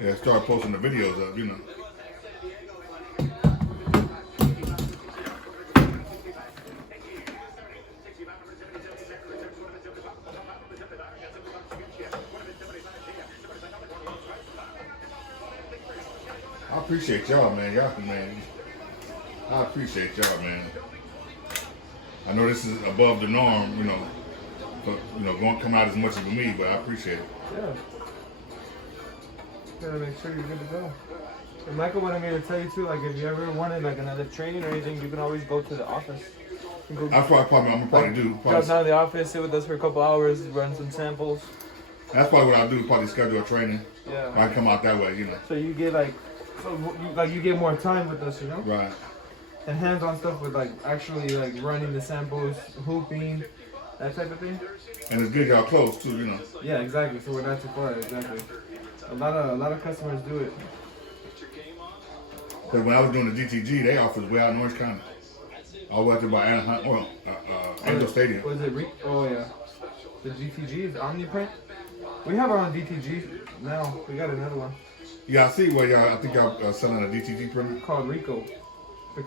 Yeah, start posting the videos up, I appreciate y'all, man. Man. I appreciate y'all, man. I know this is above the norm, but won't come out as much as me, but I appreciate it. Yeah. Gotta make sure you're good to go. And Michael wanted me to tell you too, like if you ever wanted like another training or anything, you can always go to the office. That's what I'm gonna probably do. Drop down to the office, sit with us for a couple hours, run some samples. That's probably what I'll do. Probably schedule a training. Yeah. I come out that way, So you get you get more time with us, Right. And hands-on stuff with like actually like running the samples, hooping, that type of thing. And it's good y'all close too, Yeah, exactly. So we're not too far, exactly. A lot of customers do it. Because when I was doing the DTG, they offered way out in Orange County. All the way up to about Anaheim, Angel Stadium. Was it Oh yeah. The DTG is Omniprint. We have our own DTG now. We got another one. Yeah, I see where I think y'all selling a DTG printer. Called Rico.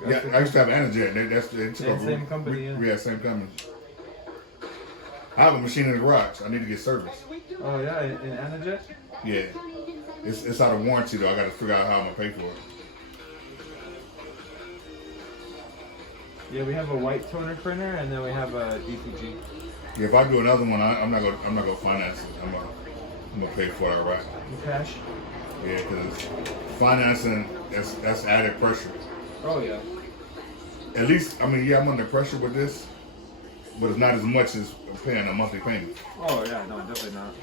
Yeah, I used to have Anajet. They took over. Same company, yeah. Yeah, same company. I have a machine in the garage. I need to get serviced. Oh yeah, in Anajet? Yeah. It's out of warranty though. I got to figure out how I'm gonna pay for it. Yeah, we have a white toner printer and then we have a DTG. Yeah, if I do another one, I'm not gonna finance it. I'm gonna pay for it outright. Cash? Yeah, because financing that's added pressure. Oh yeah. At least, I'm under pressure with this, but it's not as much as paying a monthly payment. Oh yeah, no, definitely not.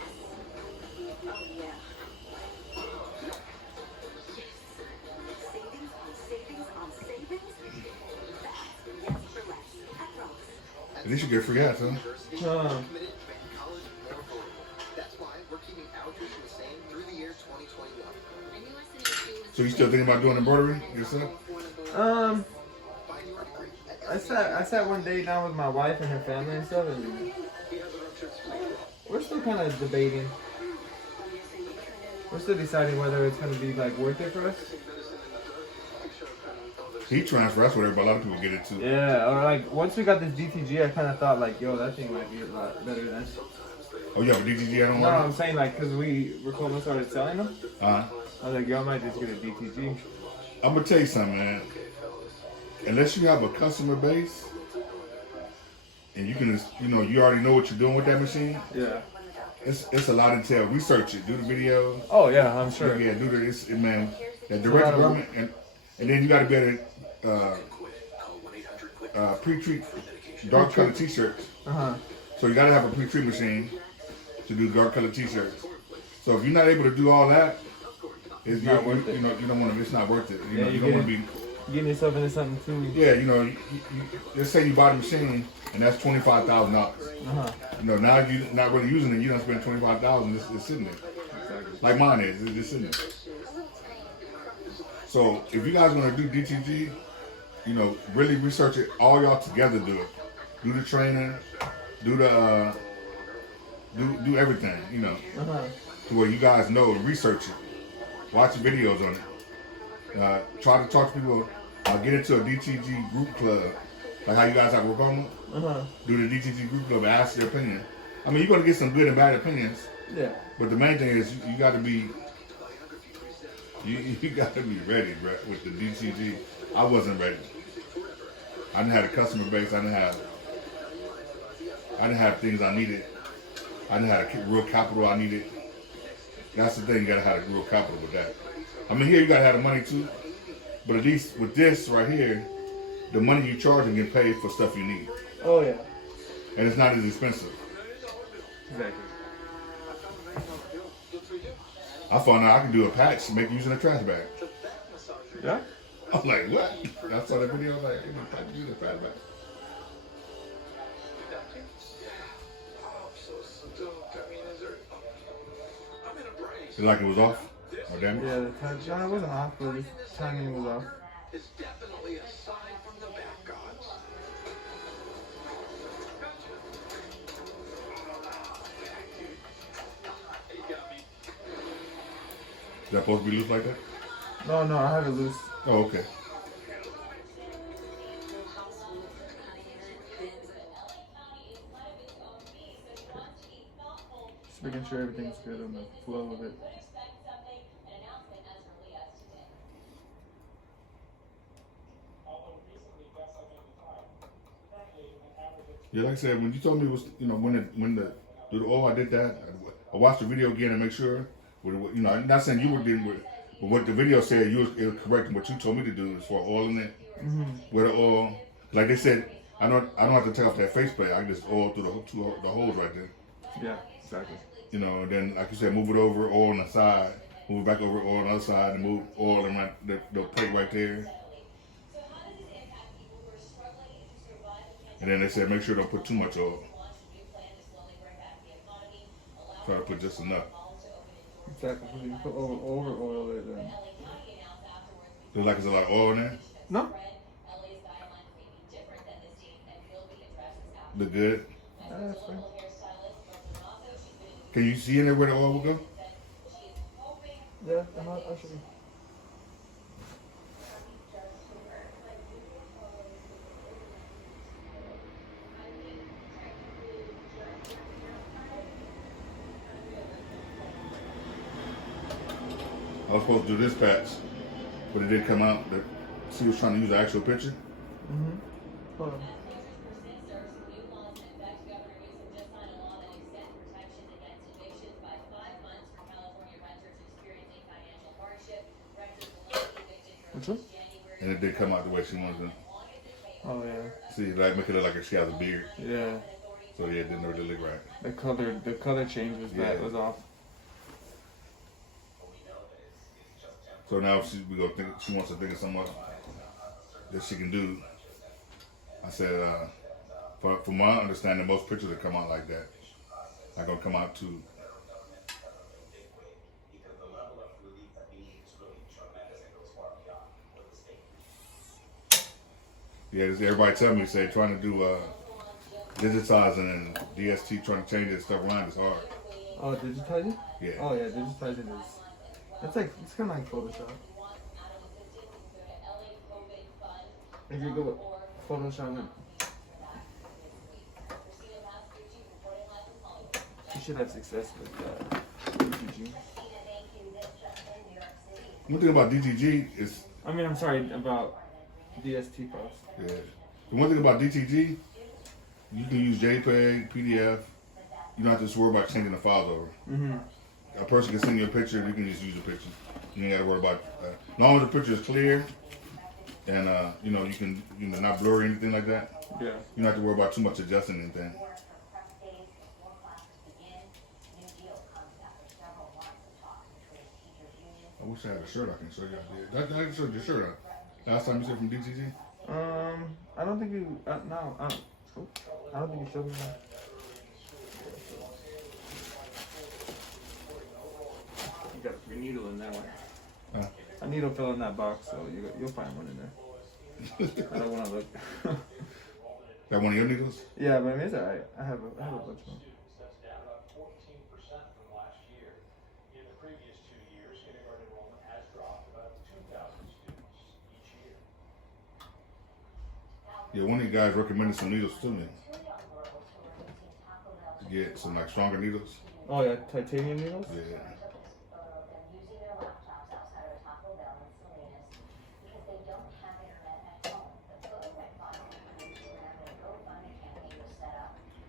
At least you get free ads, huh? So you still thinking about doing embroidery yourself? I sat one day down with my wife and her family and stuff, and we're still kind of debating. We're still deciding whether it's going to be like worth it for us. Heat transfer, that's what a lot of people get into. Yeah, or like once we got this DTG, I kind of thought like, yo, that thing might be a lot better than. Oh, you have a DTG? I don't know. No, want I'm saying like because Ricoma started selling them. I was like, yo, I might just get a DTG. I'm gonna tell you something, man. Unless you have a customer base, and you can, you already know what you're doing with that machine. Yeah. It's a lot to tell. Research it, do the video. Oh yeah, I'm sure. Yeah, do this, man. That direct development, and then you got to be able to pre-treat dark colored t-shirts. So you got to have a pre-treat machine to do dark colored t-shirts. So if you're not able to do all that, it's not worth it. You don't want to. It's not worth it. You don't want to be getting yourself into something too. Yeah, you let's say you buy the machine and that's $25,000. Now you're not really using it. You don't spend $25,000. It's sitting there. Exactly. Like mine is. It's just sitting there. So if you guys want to do DTG, really research it. All y'all together do it. Do the training. Do the do everything. To where you guys know and research it. Watch videos on it. Try to talk to people. Get into a DTG group club. Like how you guys have Ricoma. Do the DTG group club and ask their opinion. You're going to get some good and bad opinions. Yeah. But the main thing is you got to be you got to be ready, bro, with the DTG. I wasn't ready. I didn't have a customer base. I didn't have things I needed. I didn't have a real capital I needed. That's the thing, you gotta have a real capital with that. Here you gotta have the money too, but at least with this right here, the money you charging get paid for stuff you need. Oh yeah. And it's not as expensive. Exactly. I found out I can do a patch using a trash bag. Yeah? I'm like, what? I saw that video, I was like, I can use a trash bag. Like it was off? Or damaged? Yeah, the touchdown it wasn't off, but the timing was off. It's definitely a sign from the back gods. that supposed to be loose like that? No, I have it loose. Oh, okay. Just making sure everything's good on the flow of it. Yeah, like I said, when you told me it was, when the do the oil, I did that. I watched the video again to make sure. I'm not saying you were dealing with, but what the video said, it was correct in what you told me to do as far as oiling it. With the oil, like they said, I don't have to take off that faceplate. I can just oil through the holes right there. Yeah, exactly. And then like you said, move it over, oil on the side, move it back over, oil on the other side, and move oil in the plate right there. And then they said make sure don't put too much oil. Try to put just enough. Exactly. If you put over oil it, then Looks like it's a lot of oil in there. no. Look good. That's fine. Can you see in there where the oil will go? Yeah, I'll show you. I was supposed to do this patch, but it didn't come out. She was trying to use the actual picture. Hold on. Which one? And it did come out the way she wanted to. Oh yeah. See, like make it look like she has a beard. Yeah. So yeah, it didn't really look right. The color change was bad. Was off. So now she wants to think of something that she can do. I said, from my understanding, most pictures that come out like that are gonna come out too. Yeah, everybody tell me, say trying to do digitizing and DST, trying to change that stuff around is hard. Oh, digitizing? Yeah. Oh yeah, digitizing is. It's kind of like Photoshop. If you go with Photoshop, you should have success with DTG. One thing about DTG is, I'm sorry, about DST Pros. yeah. The one thing about DTG, you can use JPEG, PDF. You don't have to just worry about changing the files over. A person can send you a picture, you can just use a picture. You ain't got to worry about as long as the picture is clear and you can not blur or anything like that. Yeah. You don't have to worry about too much adjusting anything. I wish I had a shirt I can show you. I can show you the shirt. Last time you said from DTG? I don't think you. No, I don't think you showed me that. You got your needle in that one. Huh? A needle fell in that box, so you'll find one in there. I don't want to look. That one of your needles? Yeah, but it's alright. I have a bunch of them. Yeah, one of you guys recommended some needles to me. To get some like stronger needles. Oh yeah, titanium needles? Yeah.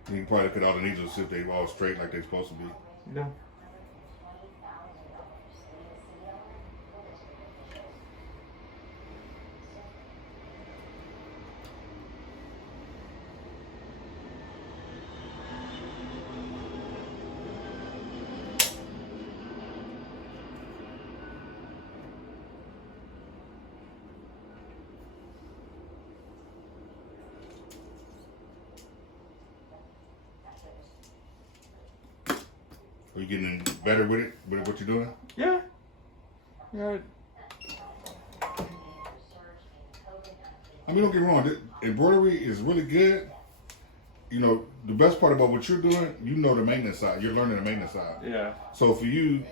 You can probably look at all the needles, see if they're all straight like they're supposed to be. Yeah. Are you getting better with it, with what you're doing? Yeah. Yeah. I mean, don't get me wrong. Embroidery is really good. You know, the best part about what you're doing, the maintenance side. You're learning the maintenance side. Yeah. So for you,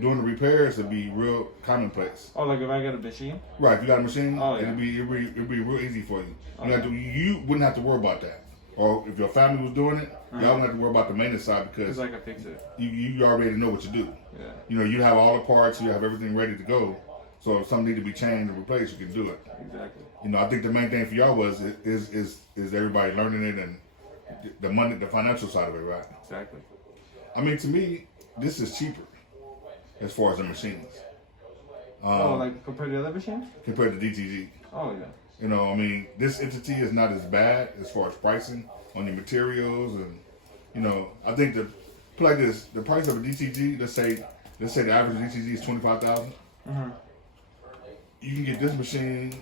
doing the repairs would be real commonplace. Oh, like if I got a machine? Right, if you got a machine, Oh, yeah. it'd be real easy for you. Oh, You wouldn't have to worry about that. Or if your family was doing it, y'all wouldn't have to worry about the maintenance side because I can fix it. you already know what to do. Yeah. You know, you have all the parts, you have everything ready to go. So if something need to be changed or replaced, you can do it. Exactly. You know, I think the main thing for y'all is everybody learning it and the money, the financial side of it, right? Exactly. I mean, to me, this is cheaper as far as the machines. Like compared to other machines? Compared to DTG. Oh, yeah. You know, I mean, this entity is not as bad as far as pricing on your materials, and you know, I think put like this, the price of a DTG, let's say the average DTG is $25,000. Mm-hmm. You can get this machine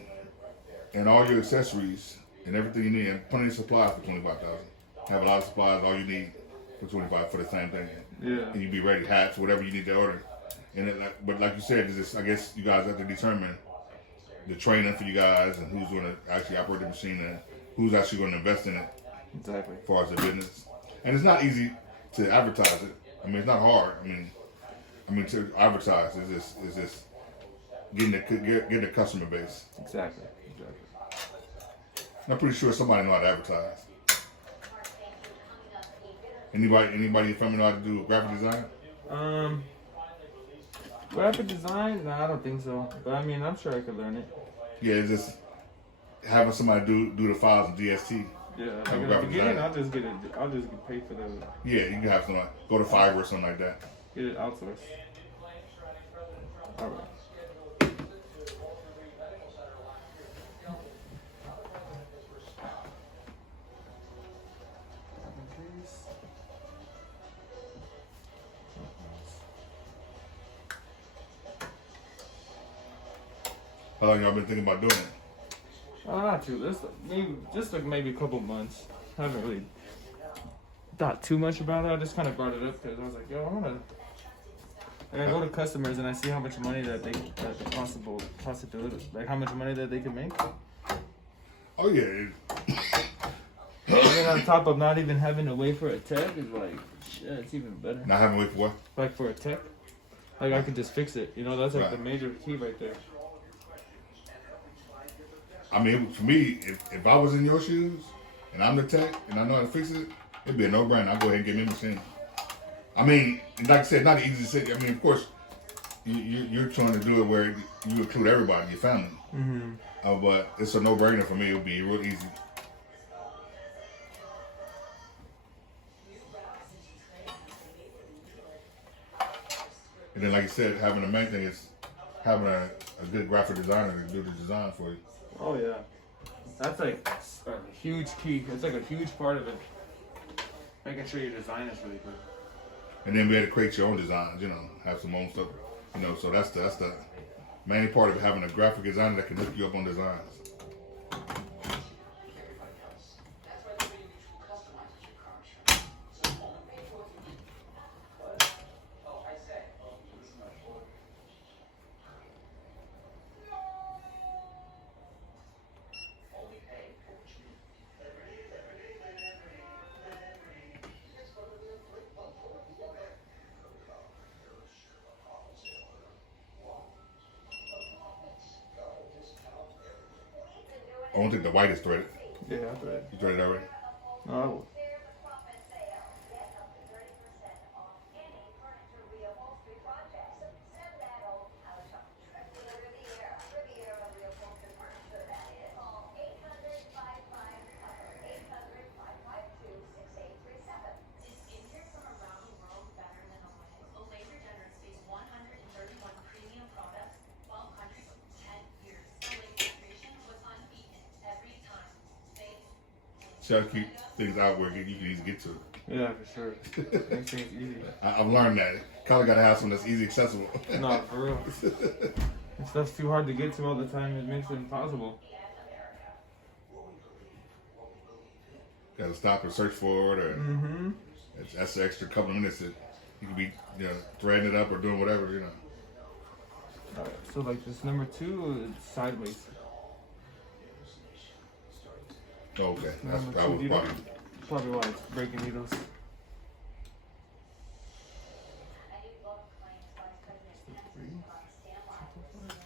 and all your accessories and everything you need, and plenty of supplies for $25,000. Have a lot of supplies, all you need for $25,000 for the same thing. Yeah. And you be ready, hats, whatever you need to order. And but like you said, I guess you guys have to determine the training for you guys and who's going to actually operate the machine and who's actually going to invest in it. Exactly. As far as the business, and it's not easy to advertise it. I mean, it's not hard. I mean to advertise is just getting the customer base. Exactly. And I'm pretty sure somebody know how to advertise. Anybody in your family know how to do graphic design? Graphic design? No, I don't think so. But I mean, I'm sure I could learn it. Yeah, it's just having somebody do the files in DST. Yeah, like Have a in the graphic beginning, design. I'll just get paid for the Yeah, you can have somebody go to Fiverr or something like that. get it outsourced. All right. How long y'all been thinking about doing it? Not too. Maybe a couple months. I haven't really thought too much about it. I just kind of brought it up because I was like, yo, I go to customers and I see how much money that the possibility, like how much money that they can make. Oh yeah. And then on top of not even having to wait for a tech is like, shit, it's even better. Not having to wait for what? Like for a tech, like I could just fix it. You know, that's like Right. the major key right there. I mean, for me, if I was in your shoes and I'm the tech and I know how to fix it, it'd be a no-brainer. I'll go ahead and get me a machine. I mean, like I said, not an easy decision. I mean, of course, you're trying to do it where you include everybody, your family. Mm-hmm. But it's a no-brainer for me. It would be real easy. And then, like you said, having the main thing is having a good graphic designer to do the design for you. Oh yeah, that's like a huge key. It's like a huge part of it. Making sure your design is really good. And then be able to create your own designs, you know, have some own stuff, you know. So that's the main part of having a graphic designer that can hook you up on designs. I don't think the white is threaded. Yeah, I thread. You threaded already? Oh. Try to keep things out where you can easily get to it. Yeah, for sure. Makes things easy. I've learned that. Kinda gotta have something that's easy accessible. No, for real. If stuff's too hard to get to all the time, it makes it impossible. Gotta stop and search for it, or Mm-hmm. that's the extra couple of minutes that you could be, you know, threading it up or doing whatever, you know. Alright, so like this number 2, it's sideways. Oh, okay, that's Number probably 2 why. needle. Probably why it's breaking needles.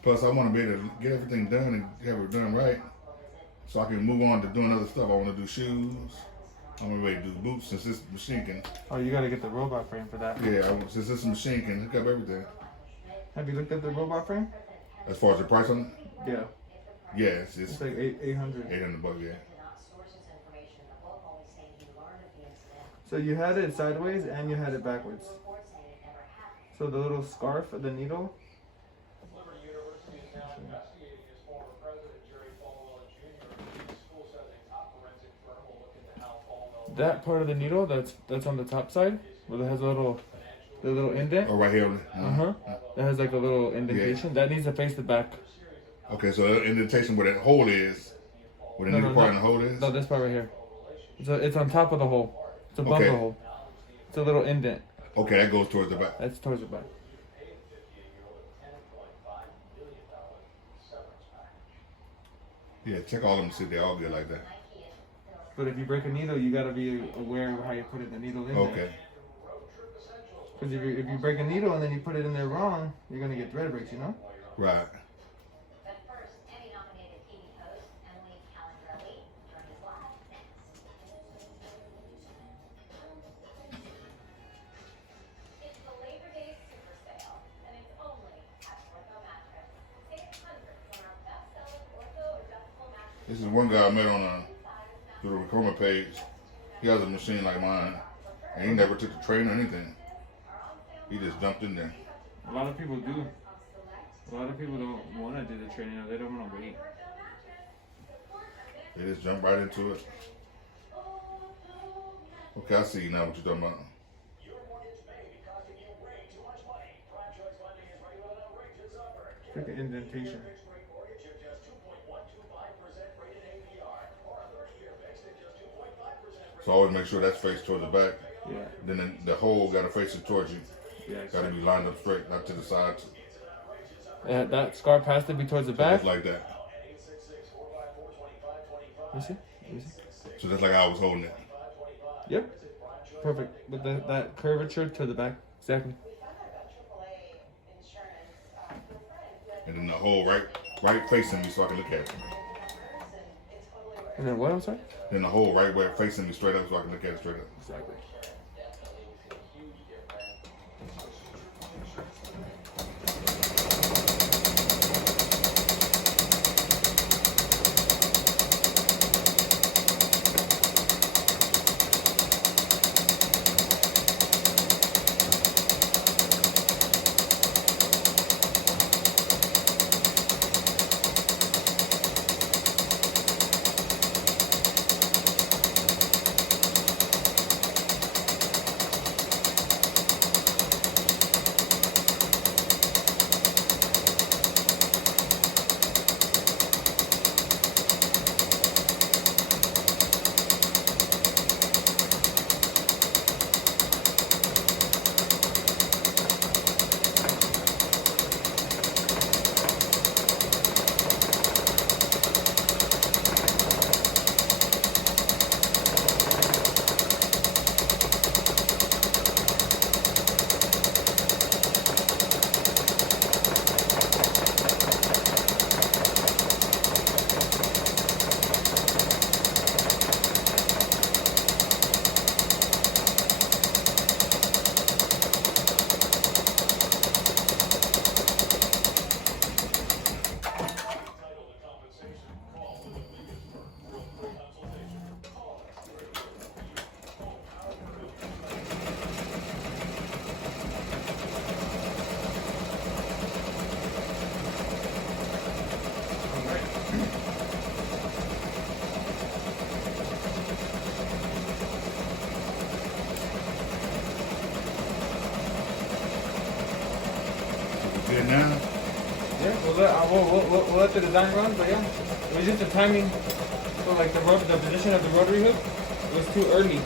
Plus, I want to be able to get everything done and have it done right, so I can move on to doing other stuff. I want to do shoes. I'm gonna do boots since this machine can. Oh, you gotta get the robot frame for that. Yeah, since this machine can hook up everything. Have you looked at the robot frame? As far as the price on it? Yeah. Yeah, it's It's like $800. $800, yeah. So you had it sideways and you had it backwards. So the little scarf, the needle. That part of the needle that's on the top side, where it has the little indent. Oh, right here. That has like a little indentation. That needs to face the back. Okay, so the indentation where that hole is, where the needle part in the hole is? No, this part right here. It's on top of the hole. It's above the hole. It's a little indent. Okay, that goes towards the back. That's towards the back. Yeah, check all of them, see if they all good like that. But if you break a needle, you gotta be aware of how you put the needle in there. Okay. Because if you break a needle and then you put it in there wrong, you're gonna get thread breaks, you know? Right. This is one guy I met on through the Ricoma page. He has a machine like mine, and he never took the train or anything. He just jumped in there. A lot of people do. A lot of people don't want to do the training, or they don't want to wait. They just jump right into it. Okay, I see now what you're talking about. It's like an indentation. So always make sure that's faced towards the back. Yeah. Then the hole got to face it towards you. Yeah. Got to be lined up straight, not to the sides. That scarf has to be towards the back. Just like that. You see? So that's like I was holding it. Yep. Perfect. With that curvature to the back. Exactly. And then the hole right facing me so I can look at it. And then what, I'm sorry? Then the hole right where it facing me straight up so I can look at it straight up. Exactly. Good now? Yeah, we'll let the design run, but yeah. It was just the timing. So like the position of the rotary hook was too early.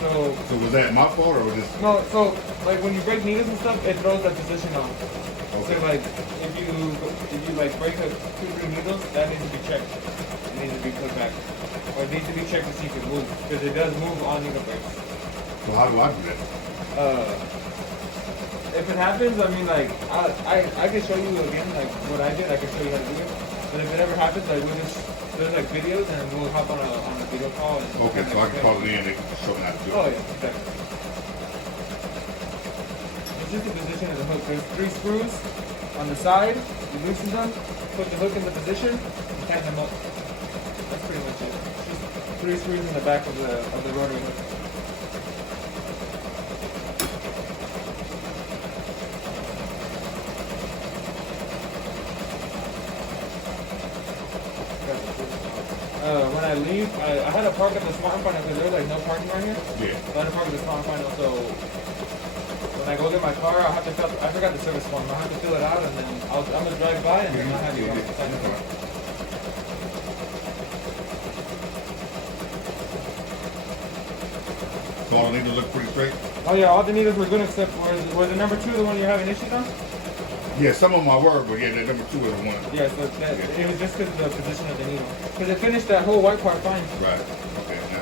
So was that my fault or was this? no, so like when you break needles and stuff, it throws that position off. Okay. So like if you like break a 2-3 needles, that needs to be checked. It needs to be put back. Or it needs to be checked to see if it moves. Because it does move on needle breaks. So how do I do that? if it happens, I mean, like, I can show you again, like, what I did. I can show you how to do it. But if it ever happens, like, we'll just, there's, like, videos, and we'll hop on a video call. And Okay, so I can call it in and they can show me how to do it. Oh, yeah, exactly. It's just the position of the hook. There's 3 screws on the side. You loosen them, put the hook in the position, and tighten them up. That's pretty much it. Just 3 screws in the back of the rotary hook. When I leave, I had to park at the Smart Final because there's like no parking right here. Yeah. So I had to park at the Smart Final. So when I go get my car, I forgot the service form. I have to fill it out and then I'm gonna drive by and then I have to sign it. So all the needles look pretty straight? Oh yeah, all the needles were good except were the number 2 the one you're having issues on? Yeah, some of them I were, but yeah, the number 2 was the one. Yeah, so it was just because of the position of the needle. Because it finished that whole white part fine. Right. Okay, now.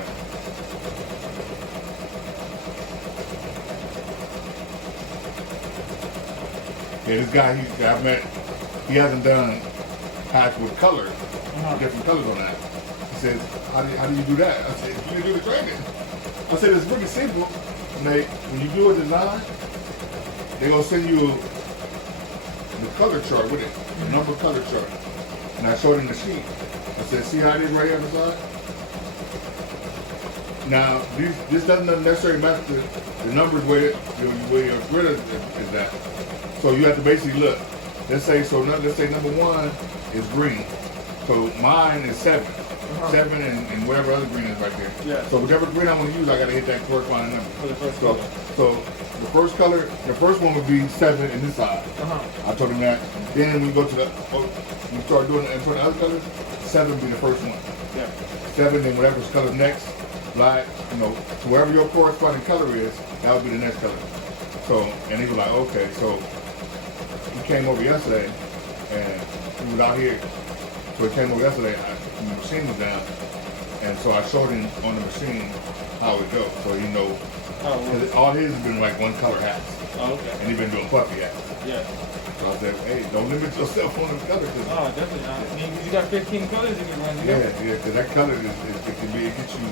Yeah, this guy I've met, he hasn't done patch with colors, different colors on that. He says, how do you do that? I said, you do the training. I said, it's really simple. When you do a design, they're going to send you the color chart with it, the number color chart. And I showed him the sheet. I said, see how it is right here on the side? Now, this doesn't necessarily match the numbers where your grid is at. So you have to basically look. Let's say number 1 is green. So mine is 7. 7 and whatever other green is right there. Yeah. So whichever green I want to use, I got to hit that corresponding number. For the first color. So the first color, the first one would be 7 in this side. I told him that. Then when you go to you start doing it in front of the other colors, 7 would be the first one. Yeah. 7, then whatever's color next, black, so wherever your corresponding color is, that would be the next color. So, and he was like, okay, so he came over yesterday, and he was out here. So he came over yesterday, the machine was down, and so I showed him on the machine how it goes, so he know. Because all his has been like one color hats. Oh, okay. And he's been doing puffy hats. Yeah. So I said, hey, don't limit yourself on the colors. Oh, definitely not. I mean, you got 15 colors you can run. Yeah, because that color it gets you.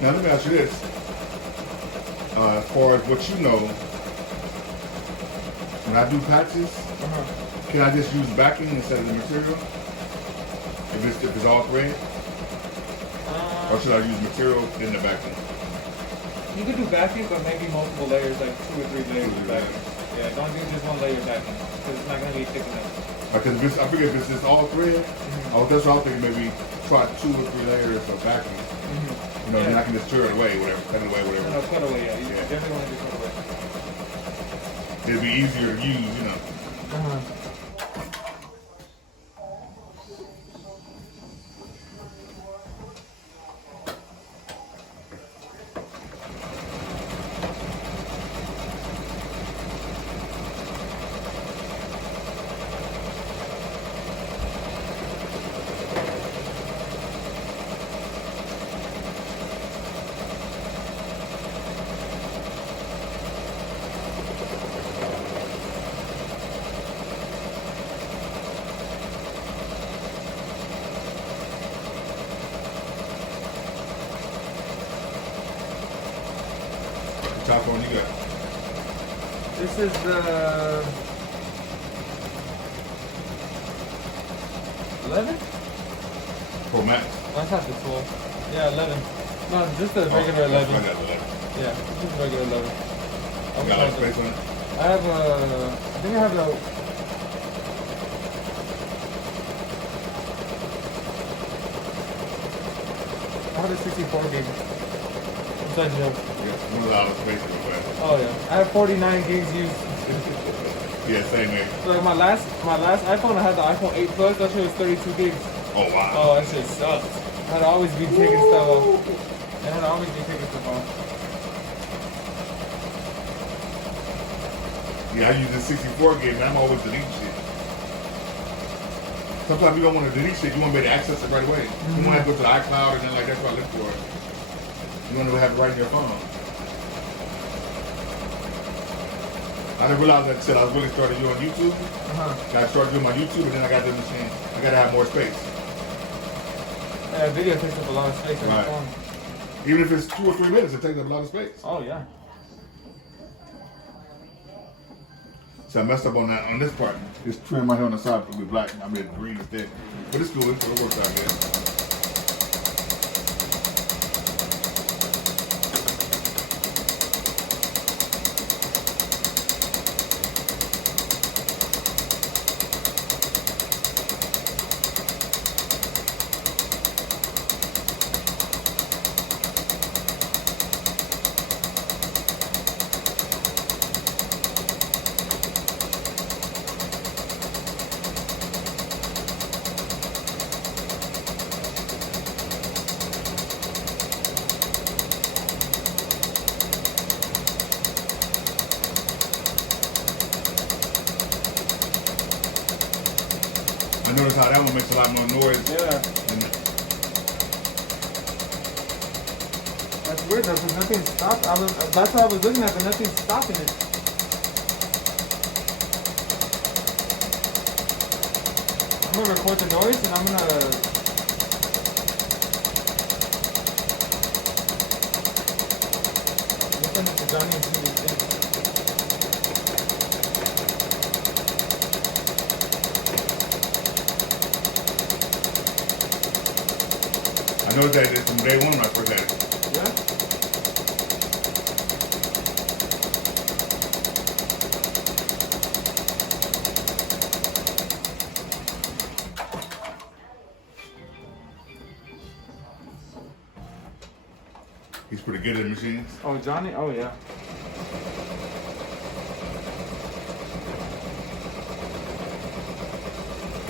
Now let me ask you this. As far as what you know, when I do patches, can I just use backing instead of the material? If it's all thread? Or should I use material in the backing? You could do backing, but maybe multiple layers, like 2 or 3 layers of backing. Yeah, don't do just one layer of backing, because it's not going to be thick enough. Because I figure if it's just all thread, that's what I was thinking, maybe try 2 or 3 layers of backing. Then I can just tear it away, cut it away, whatever. No, cut away, yeah. You definitely want to do cut away. It'd be easier to use, Top one you got? This is the 11? Pro Max. That's not the 12. Yeah, 11. No, just a regular 11. I got 11. Yeah, just regular 11. You got a lot of space on it? I have I think I have the 164 gigs. Besides the Yeah, 1 lot of space in the back. Oh yeah, I have 49 gigs used. Yeah, same here. So my last iPhone, I had the iPhone 8 Plus. That shit was 32 gigs. Oh wow. Oh, that shit sucks. I had to always be taking stuff off. I had to always be taking stuff off. Yeah, I use the 64 gig, and I'm always deleting shit. Sometimes you don't want to delete shit. You want to be able to access it right away. You want to go to the iCloud and then like that's what I look for. You want to have it right in your phone. I didn't realize that until I was really started doing YouTube. I started doing my YouTube, and then I got the machine. I got to have more space. Yeah, video takes up a lot of space on your phone. Even if it's 2 or 3 minutes, it takes up a lot of space. Oh yeah. So I messed up on this part. This trim right here on the side will be black. I mean, green instead. But it's cool. It works out good. I notice how that one makes a lot more noise. Yeah. That's weird though, because nothing's stopped. That's what I was looking at, but nothing's stopping it. I'm gonna record the noise and I'm gonna send it to Johnny and see what he thinks. I noticed that it's from day one when I first had it. Yeah? He's pretty good at machines. Oh, Johnny? Oh, yeah.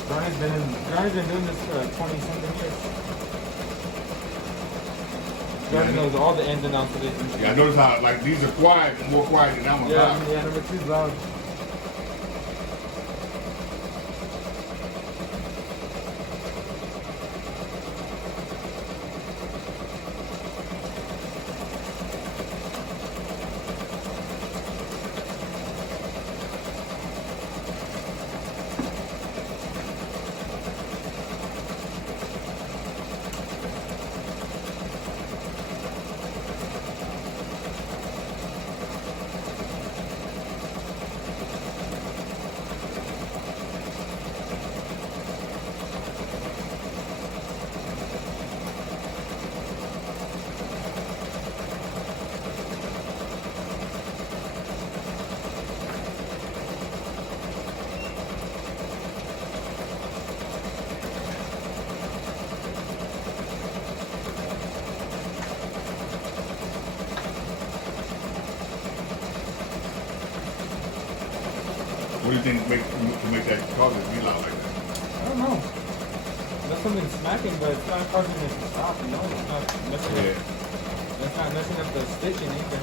Johnny's been doing this for 20-something years. Johnny knows all the ins and outs of this machine. Yeah, I noticed how like these are quiet and more quiet than that one. Yeah, yeah, number 2's loud. What do you think to make that cause it be loud like that? I don't know. There's something smacking, but it's not causing it to stop, you know? It's not messing up. It's not messing up the stitching either.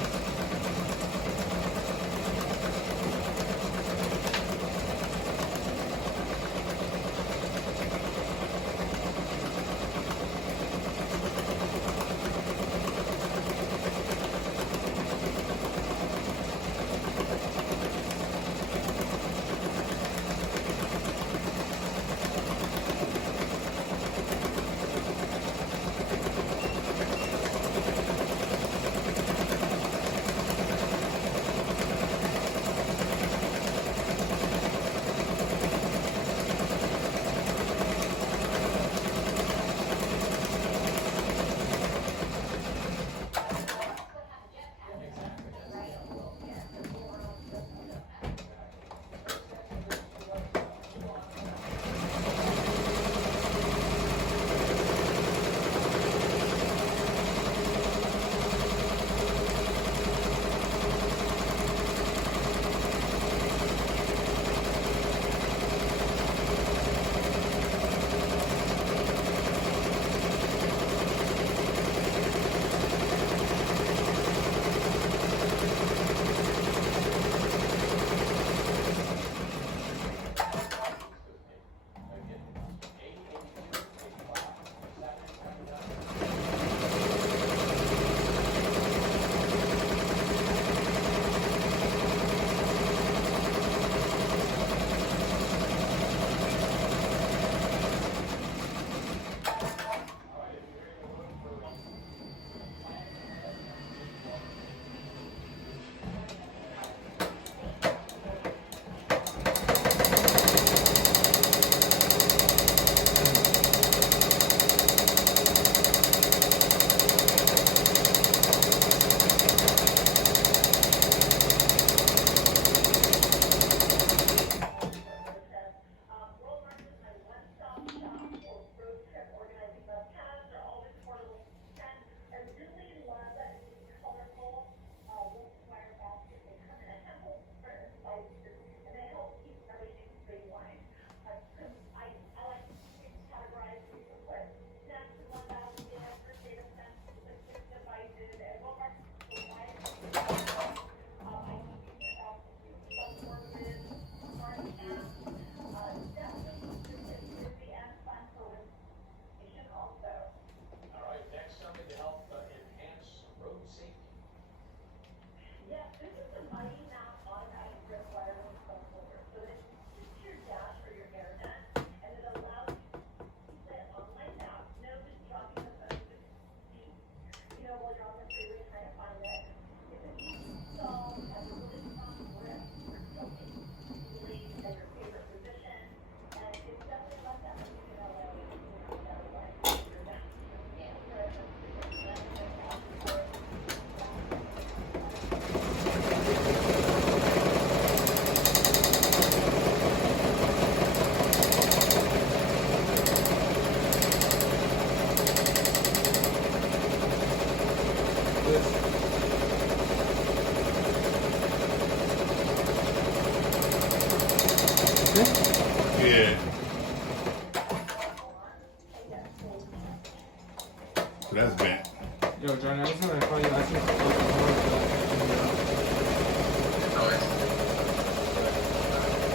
Yeah. So that's bent. Yo, Jordan, I was gonna call you. I think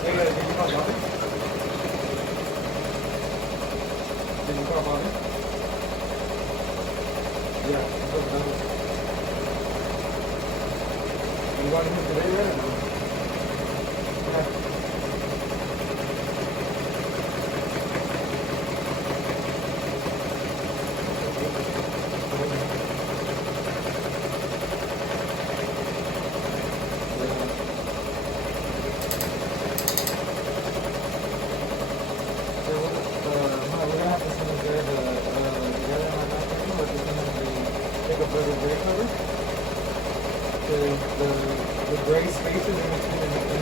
Hey, did you call Bobby? Did you call Bobby? Yeah, it's over there. You got him today, right? Or no? Yeah. The gray spaces in between the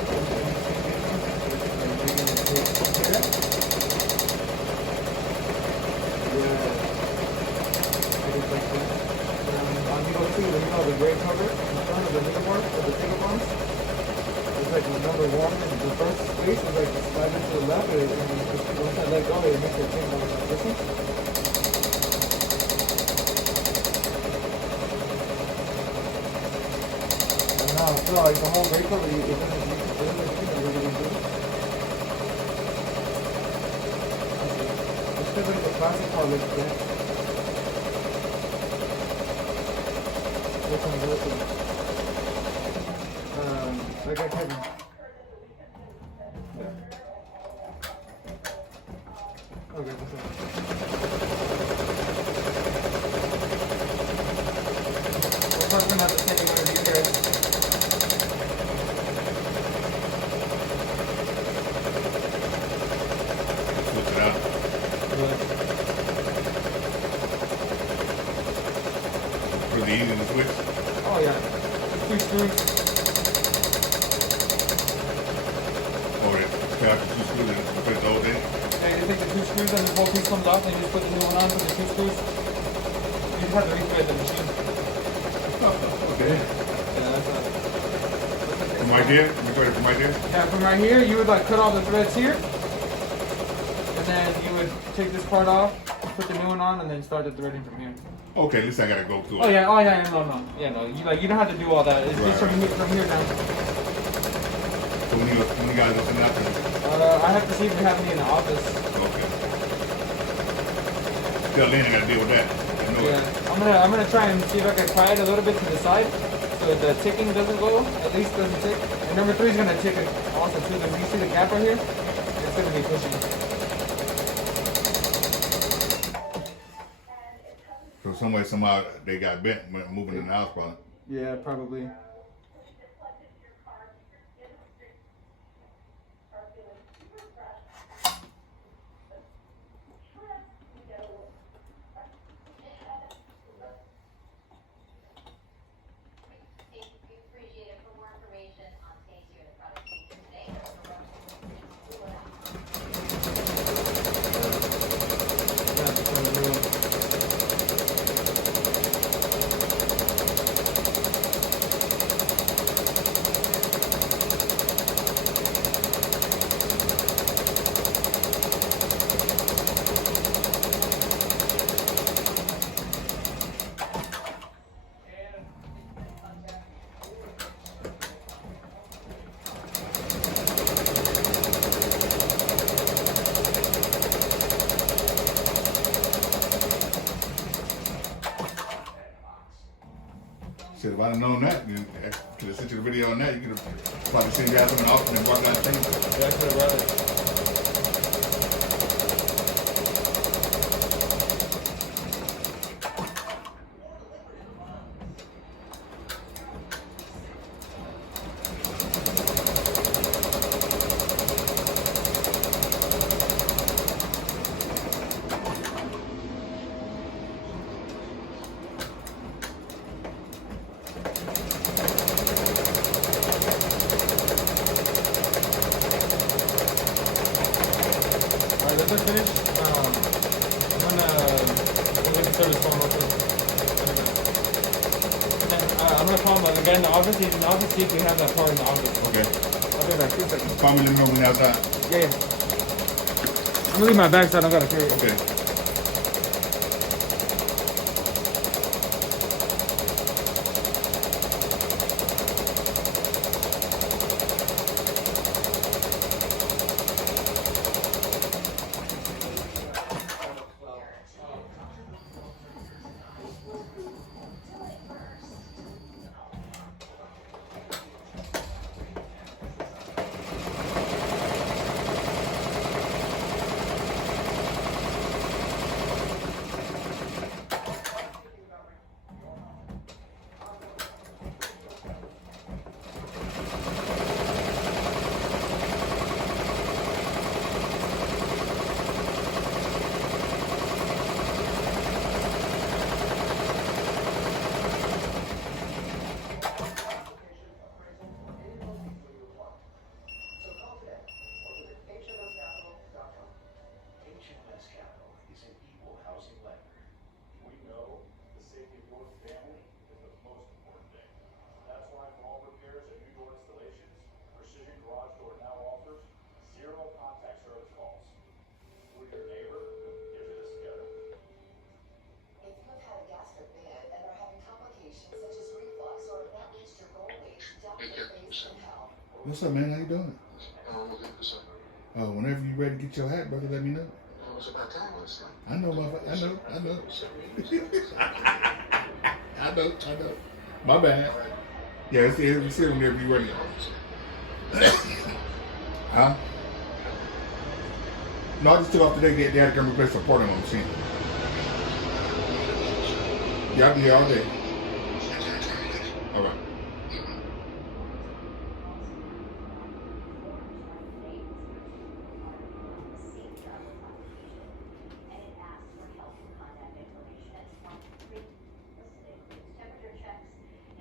the gray cover in front of the middle bar for the ticket bombs. It's like number one, and the first space is like slide into the left, and once I let go, it makes it ticket bomb different. No, like the whole gray cover, it doesn't really do. It's because of the plastic part that's there. I got Kevin. Yeah. Okay, what's up? We're talking about the same one of you guys. Switch it out. Really easy to switch. Oh yeah. 2 screws. Or it cut 2 screws and put the old in. Yeah, you take the 2 screws and the whole piece comes off and you just put the new one on for the 2 screws. You just have to rethread the machine. Okay. Yeah, that's From right there? Let me try it from right there. Yeah, from right here, you would like cut all the threads here. And then you would take this part off, put the new one on, and then start the threading from here. Okay, at least I gotta go through Oh it. yeah, no. Yeah, no. You don't have to do all that. It's just from here down. So when you guys listen to that, I have to see if we have any in the office. okay. Tell Lynn I gotta deal with that. I know it. Yeah, I'm gonna try and see if I can tie it a little bit to the side, so the ticking doesn't go. At least doesn't tick. And number 3 is gonna tick it also too. When you see the gap right here, it's gonna be pushing. So some way, somehow they got bent when moving in the house, probably. Yeah, probably. Shit, if I'd have known that, you could have sent you the video on that. You could have probably seen you guys in the office and walked down the street. Yeah, I could have brought it. Alright, let's finish. I'm gonna start his phone real quick. And then, I'm gonna call him the guy in the office. He's in the office. See if we have that part in the office. Okay. I'll be back. 2 seconds. Call me, let me know when you're outside. Yeah. I'm gonna leave my bag so I don't gotta carry it. Okay. HMS Capital is an equal housing lender. We know the safety of your family is the most important thing. That's why for all repairs and new door installations, Precision Garage Door now offers zero contact service calls. We're your neighbor. Get to this together. If you have had a gastric band and are having complications such as reflux or have not reached your goal weight, Dr. Face can help. What's up, man? How you doing? Whenever you ready to get your hat, brother, let me know. I know, motherfucker. I know. I know. My bad. Yeah, it's here whenever you ready. Huh? No, I just took off today. They had to come replace the part on the machine. Yeah, I'll be here all day.